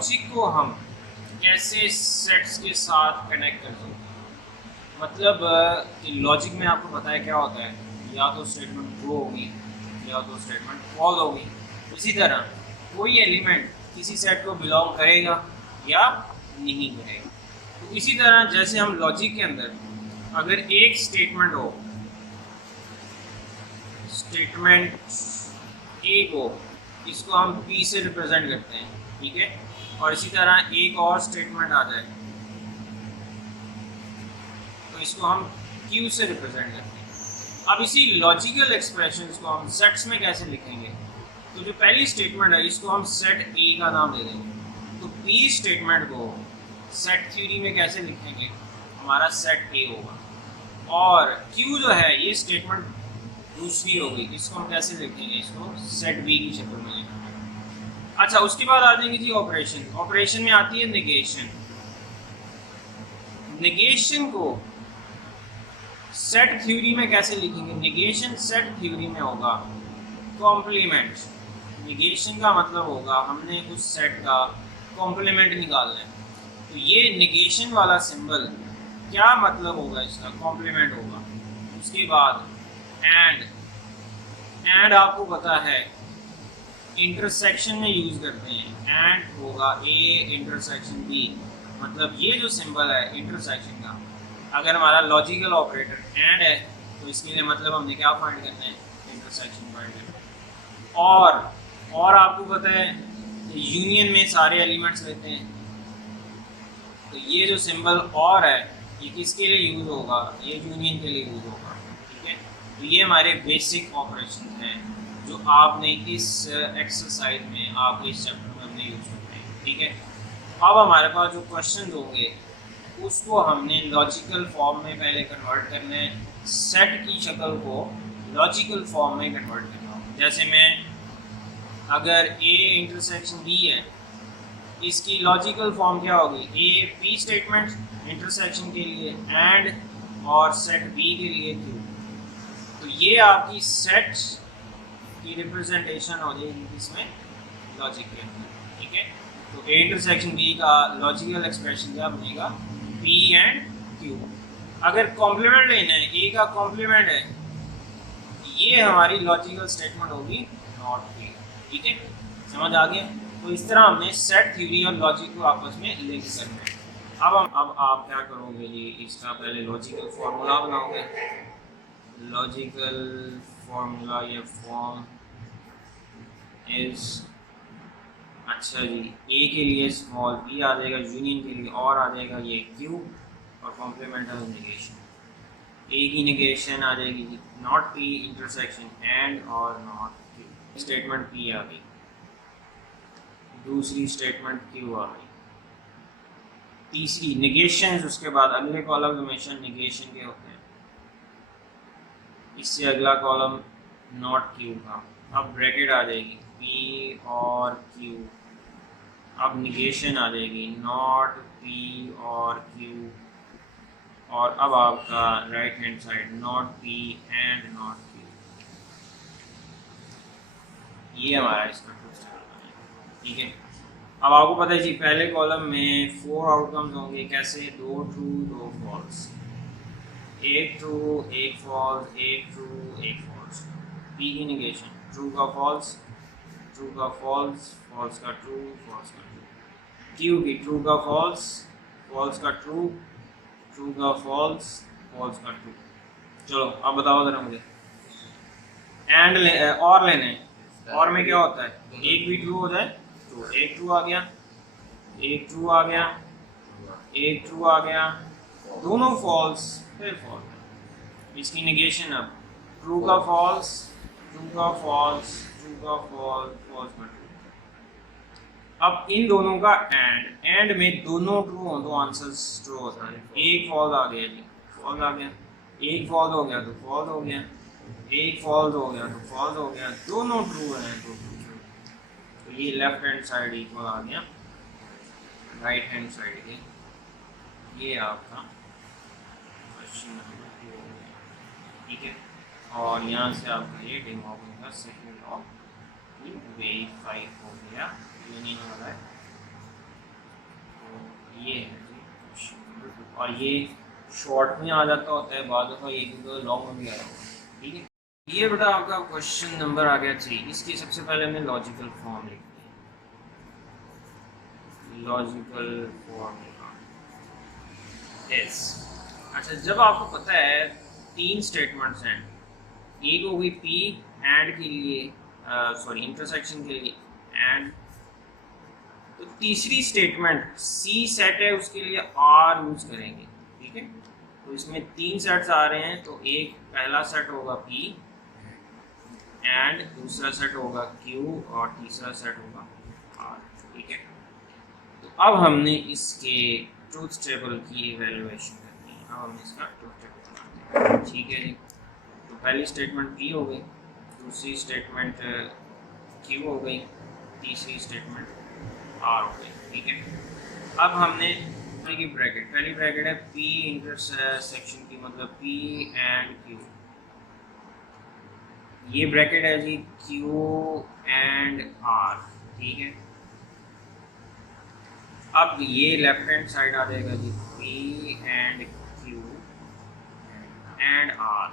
Logic को हम कैसे सेट्स के साथ कनेक्ट कर सकते हैं। मतलब लॉजिक में आपको पता है क्या होता है, या तो स्टेटमेंट ट्रू होगी या तो स्टेटमेंट फॉल्स होगी। इसी तरह कोई एलिमेंट किसी सेट को बिलोंग करेगा या नहीं करेगा। तो इसी तरह जैसे हम लॉजिक के अंदर अगर एक स्टेटमेंट हो, स्टेटमेंट ए को, इसको हम पी से रिप्रेजेंट करते हैं, ठीक है। और इसी तरह एक और स्टेटमेंट आ जाए तो इसको हम क्यू से रिप्रेजेंट करते हैं। अब इसी लॉजिकल एक्सप्रेशंस को हम सेट्स में कैसे लिखेंगे। तो जो पहली स्टेटमेंट है इसको हम सेट ए का नाम दे देंगे। तो पी स्टेटमेंट को सेट थ्योरी में कैसे लिखेंगे, हमारा सेट ए होगा। और क्यू जो है ये स्टेटमेंट दूसरी होगी, इसको हम कैसे लिखेंगे, इसको सेट बी की शक्ल में लिखेंगे। अच्छा, उसके बाद आ जाएंगे जी ऑपरेशन। ऑपरेशन में आती है निगेशन। निगेशन को सेट थ्योरी में कैसे लिखेंगे, निगेशन सेट थ्योरी में होगा कॉम्प्लीमेंट। निगेशन का मतलब होगा हमने कुछ सेट का कॉम्प्लीमेंट निकालना है। तो ये निगेशन वाला सिंबल क्या मतलब होगा, इसका कॉम्प्लीमेंट होगा। उसके बाद एंड आपको पता है इंटरसेक्शन में यूज करते हैं। एंड होगा ए इंटरसेक्शन बी, मतलब ये जो सिंबल है इंटरसेक्शन का, अगर हमारा लॉजिकल ऑपरेटर एंड है तो इसके लिए मतलब हमने क्या फाइंड करना है, इंटरसेक्शन फाइंड करना है। और आपको पता है यूनियन में सारे एलिमेंट्स लेते हैं। तो ये जो सिंबल और है ये किसके लिए यूज होगा, ये यूनियन के लिए यूज होगा, ठीक है। तो ये हमारे बेसिक ऑपरेशन हैं जो आपने इस एक्सरसाइज में, आपको इस चैप्टर में हमने यूज करते हैं, ठीक है। अब हमारे पास जो क्वेश्चन होंगे उसको हमने लॉजिकल फॉर्म में पहले कन्वर्ट करना है, सेट की शक्ल को लॉजिकल फॉर्म में कन्वर्ट करना होगा। जैसे मैं अगर ए इंटरसेक्शन बी है, इसकी लॉजिकल फॉर्म क्या होगी, ए पी स्टेटमेंट इंटरसेक्शन के लिए एंड और सेट बी के लिए क्यू। तो ये आपकी सेट की रिप्रेजेंटेशन हो जाएगी इसमें लॉजिक के अंदर, ठीक है। तो ए इंटरसेक्शन बी का लॉजिकल एक्सप्रेशन क्या बनेगा, पी एंड क्यू। अगर कॉम्प्लीमेंट लेना है, ए का कॉम्प्लीमेंट है, ये हमारी लॉजिकल स्टेटमेंट होगी नॉट पी, ठीक है। समझ आ गया। तो इस तरह हमने सेट थ्योरी और लॉजिक को आपस में लिंक करना है। अब आप क्या करोगे जी, इसका पहले लॉजिकल फॉर्मूला बनाओगे। लॉजिकल फॉर्मूला या फॉर्म इज, अच्छा जी, ए के लिए स्मॉल पी आ जाएगा, यूनियन के लिए और आ जाएगा ये क्यू, और कॉम्प्लीमेंटल निगेशन। ए की निगेशन आ जाएगी नॉट पी इंटरसेक्शन एंड और नॉट क्यू। स्टेटमेंट पी आ गई, दूसरी स्टेटमेंट क्यू आ गई, तीसरी निगेशन। उसके बाद अगले कॉलम हमेशा निगेशन के होते हैं, इससे अगला कॉलम नॉट क्यू का। अब ब्रैकेट आ जाएगी पी और क्यू, अब निगेशन आ जाएगी नॉट पी और क्यू, और अब आपका right hand side not P and not Q. ये हमारा इसका ट्विस्ट, ठीक है। अब आपको पता है जी पहले कॉलम में 4 आउटकम्स होंगे, कैसे, 2 ट्रू 2 फॉल्स, एक ट्रू एक फॉल्स, एक ट्रू एक फॉल्स। पी की निगेशन, ट्रू का फॉल्स, ट्रू का फॉल्स, फॉल्स का ट्रू, फॉल्स का ट्रू। क्यू की ट्रू का फॉल्स, फॉल्स का ट्रू, ट्रू का फॉल्स, फॉल्स का ट्रू। चलो अब बताओ जरा मुझे। और लेने हैं, और में क्या होता है, एक भी ट्रू हो जाए तो एक ट्रू आ गया, एक ट्रू आ गया, एक ट्रू आ गया, दोनों फॉल्स फिर फॉल्स। इसकी निगेशन, अब ट्रू का फॉल्स, ट्रू का फॉल्स, ट्रू का फॉल्स, फॉल्स का ट्रू। अब इन दोनों का एंड में दोनों ट्रू हो तो आंसर ट्रू होता है। एक फॉल्स आ गया जी, फॉल्स आ गया, एक फॉल्स हो गया तो फॉल्स हो गया, एक फॉल्स हो गया तो फॉल्स हो गया, दोनों ट्रू हैं तो ट्रू। तो ये लेफ्ट हैंड साइड इक्वल आ गया राइट हैंड साइड के। ये आपका क्वेश्चन नंबर 2 हो गया, ठीक है। और यहाँ से आपका ये डेमोक्रेसी का सेकंड लॉ वेरीफाई हो गया, यूनियन वाला है। ये है जी, और ये शॉर्ट में आ जाता होता है, बाद दफ़ा ये लॉन्ग में भी आया होगा। ठीक है, ये बेटा आपका क्वेश्चन नंबर आ गया 3। इसकी सबसे पहले हमने लॉजिकल फॉर्म लिखी है, लॉजिकल फॉर्मूला इज। अच्छा, जब आपको पता है 3 स्टेटमेंट्स हैं, एक हो गई पी एंड के लिए, सॉरी इंटरसेक्शन के लिए एंड, तो तीसरी स्टेटमेंट सी सेट है उसके लिए आर यूज करेंगे। ठीक है, तो इसमें 3 सेट्स आ रहे हैं, तो एक पहला सेट होगा पी एंड दूसरा सेट होगा क्यू और तीसरा सेट होगा आर। ठीक है, तो अब हमने इसके ट्रूथ टेबल की इवैल्यूएशन करनी है। अब हमने इसका ट्रूथ टेबल बनाते हैं। ठीक है जी, तो पहली स्टेटमेंट पी हो गई, दूसरी स्टेटमेंट क्यू हो गई, तीसरी स्टेटमेंट आर हो गई। ठीक है, अब हमने की ब्रैकेट, पहली ब्रैकेट है पी इंटरसेक्शन की, मतलब पी एंड क्यू, ये ब्रैकेट है जी क्यू एंड आर। ठीक है, अब ये लेफ्ट हैंड साइड आ जाएगा जी P and Q and R.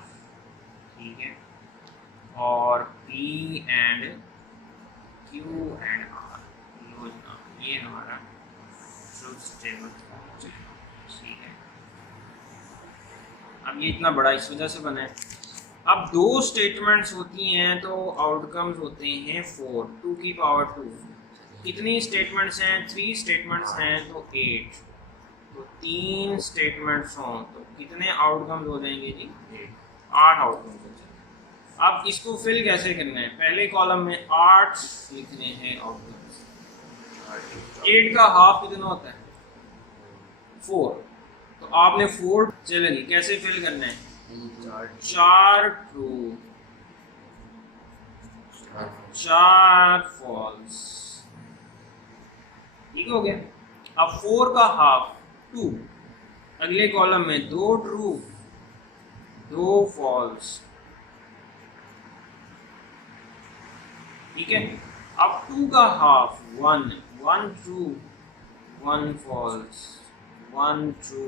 ठीक है, और P and Q and R, ये हमारा ट्रूथ टेबल। ठीक है, अब ये इतना बड़ा इस वजह से बना है। अब 2 स्टेटमेंट्स होती हैं तो आउटकम्स होते हैं 4, 2 की पावर 2। कितनी स्टेटमेंट्स हैं? 3 स्टेटमेंट्स हैं तो 8, तो 3 स्टेटमेंट्स हों तो कितने आउटकम्स हो जाएंगे जी? 8 आउटकम्स हो जाएंगे। अब इसको फिल कैसे करना है? पहले कॉलम में 8 लिखने हैं आउटकम्स। 8 का हाफ कितना होता है? 4, तो आपने 4 चलेगी, कैसे फिल करना है? 4 ट्रू 4 फॉल्स। ठीक हो गया। अब 4 का हाफ 2, अगले कॉलम में 2 ट्रू 2 फॉल्स। ठीक है, अब 2 का half 1 1 true 1 false, 1 true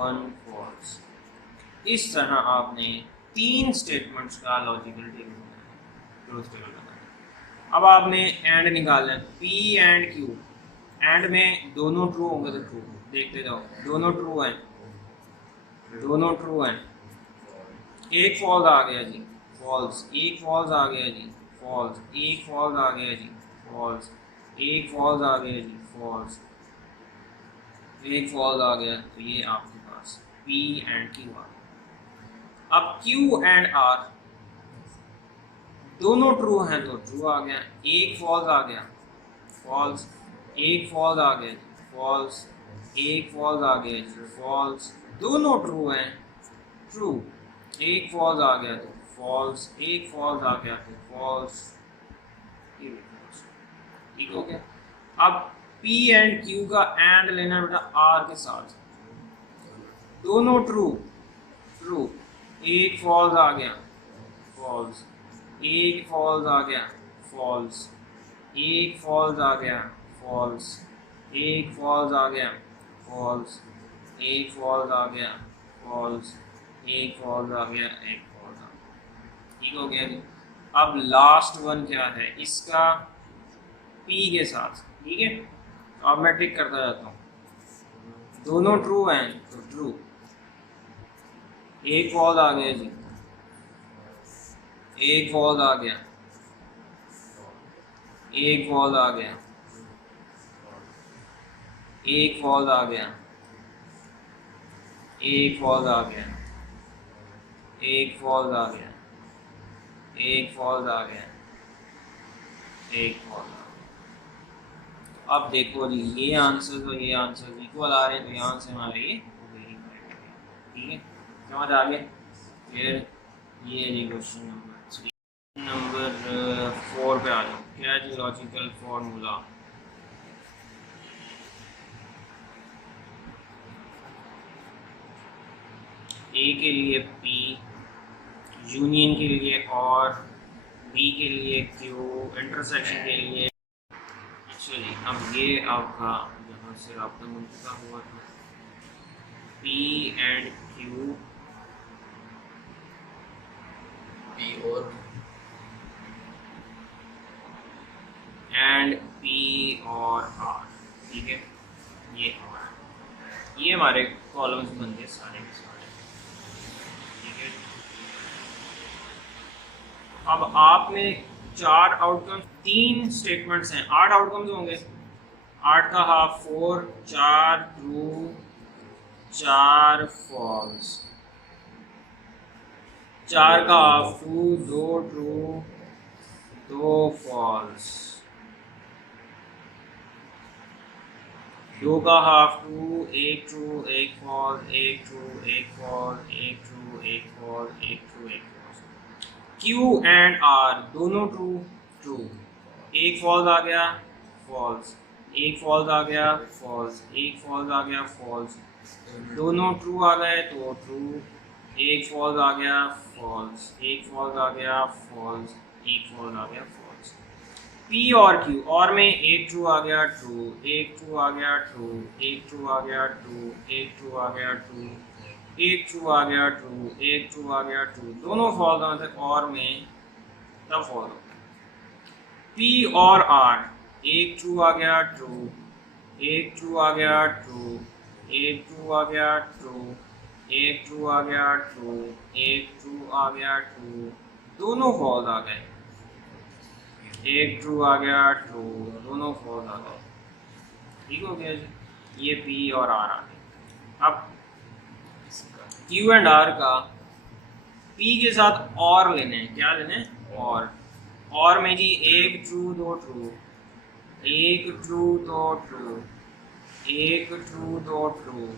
1 false. इस तरह आपने 3 स्टेटमेंट्स का लॉजिकल टेबल बनाया, ट्रूथ टेबल बनाया। अब आपने एंड निकालना है, पी एंड क्यू। एंड में दोनों ट्रू होंगे तो ट्रू, देखते जाओ, दोनों ट्रू हैं, दोनों ट्रू हैं। एक फॉल्स आ गया जी, फॉल्स, एक फॉल्स आ गया जी, फॉल्स, एक फॉल्स आ गया जी, फॉल्स, एक फॉल्स आ गया जी, फॉल्स, एक फॉल्स आ गया। तो ये आपके पास पी एंड क्यू आ गया। अब Q एंड R दोनों ट्रू हैं तो ट्रू आ गया, एक फॉल्स आ गया, फॉल्स, एक फॉल्स आ गया, फॉल्स, एक फॉल्स आ गया, फॉल्स, दोनों ट्रू हैं, ट्रू, एक फॉल्स आ गया तो फॉल्स, एक फॉल्स आ गया तो फॉल्स। ठीक हो गया। अब P एंड Q का एंड लेना बेटा R के साथ, दोनों ट्रू ट्रू, एक फॉल्स आ गया, फॉल्स, एक फॉल्स आ गया, फॉल्स, एक फॉल्स आ गया, फॉल्स, एक फॉल्स आ गया, फॉल्स, एक फॉल्स आ गया, फॉल्स, एक फॉल्स आ गया, एक फॉल्स आ गया। ठीक हो गया जी। अब लास्ट वन क्या है इसका? P के साथ। ठीक है, अब मैं टिक करता जाता हूँ, दोनों ट्रू हैं तो ट्रू, एक फॉल्स आ गया जी, एक फॉल्स आ गया, एक फॉल्स आ गया, एक फॉल्स आ गया, एक फॉल्स आ गया, एक फॉल्स आ गया, एक फॉल्स आ गया, एक फॉल्स आ गया। अब देखो जी, ये आंसर तो ये आंसर इक्वल आ रहे हैं, तो यहाँ से हमारे ये ठीक है, समझ आ गया। फिर ये जी क्वेश्चन नंबर 3, नंबर 4 पे आ जाओ। क्या है जी? Logical formula. ए के लिए पी, यूनियन के लिए और, बी के लिए क्यू, इंटरसेक्शन के लिए। अच्छा जी, अब ये आपका यहाँ से रब्ता मुंतका हुआ था। P and Q P और एंड P और R, ठीक है, ये हमारे कॉलम्स बन गए सारे के सारे, ठीक है। अब आपने 4 आउटकम्स, 3 स्टेटमेंट्स हैं, 8 आउटकम्स होंगे, 8 का हाफ 4, 4 ट्रू 4 फॉल्स, 4 का हाफ 2, 2 ट्रू 2 फॉल्स, 2 का half 2, 1 true 1 false, 1 true 1 false, 1 true 1 false, 1 true 1 false. Q and R दोनों ट्रू ट्रू, एक फॉल्स आ गया फॉल्स, एक फॉल्स आ गया फॉल्स, एक फॉल्स आ गया फॉल्स, दोनों ट्रू आ गए तो ट्रू, एक फॉल्स आ गया फॉल्स, एक फॉल्स आ गया फॉल्स, एक फॉल्स आ गया फॉल्स। P और Q, और में एक ट्रू आ गया ट्रू, एक ट्रू आ गया ट्रू, एक ट्रू आ गया ट्रू, एक ट्रू आ गया ट्रू, एक ट्रू आ गया ट्रू, एक ट्रू आ गया ट्रू, दोनों फॉल्स आने तक और में तब फॉल्स होता है। P और R, एक ट्रू आ गया ट्रू, एक ट्रू आ गया ट्रू, एक ट्रू आ गया ट्रू, एक ट्रू आ गया ट्रू, एक ट्रू आ गया ट्रू, दोनों फॉल्स आ गए, एक ट्रू आ गया ट्रू, दोनों फॉल्स आ गए, ठीक हो गया जी। ये P और R आ गए। अब Q एंड R का P के साथ और लेने हैं, क्या लेने हैं और में जी एक ट्रू दो ट्रू, एक ट्रू दो ट्रू, एक ट्रू दो ट्रू,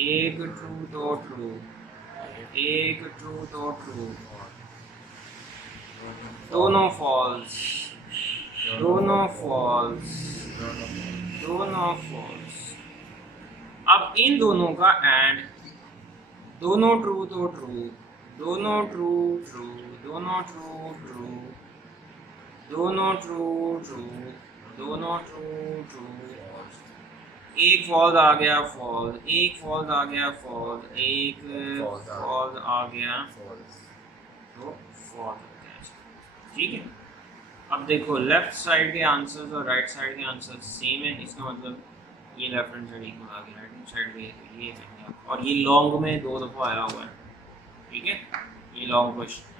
एक ट्रू दो ट्रू, एक ट्रू दो ट्रू, दोनों फॉल्स, दोनों फॉल्स, दोनों फॉल्स। अब इन दोनों का एंड, दोनों ट्रू तो ट्रू, दोनों ट्रू ट्रू, दोनों ट्रू ट्रू, दोनों ट्रू ट्रू, दोनों ट्रू ट्रू, एक फॉल्स आ गया फॉल्स, एक फॉल्स आ गया फॉल्स, एक फॉल्स आ गया तो फॉल्स हो गया, ठीक है। अब देखो लेफ्ट साइड के आंसर्स और राइट साइड के आंसर्स सेम है, इसका मतलब ये लेफ्ट हैंड साइड इक्वल आ गया, राइट हैंड साइड पे तो ये है, और ये लॉन्ग में 2 दफ़ा आया हुआ है, ठीक है, ये लॉन्ग क्वेश्चन।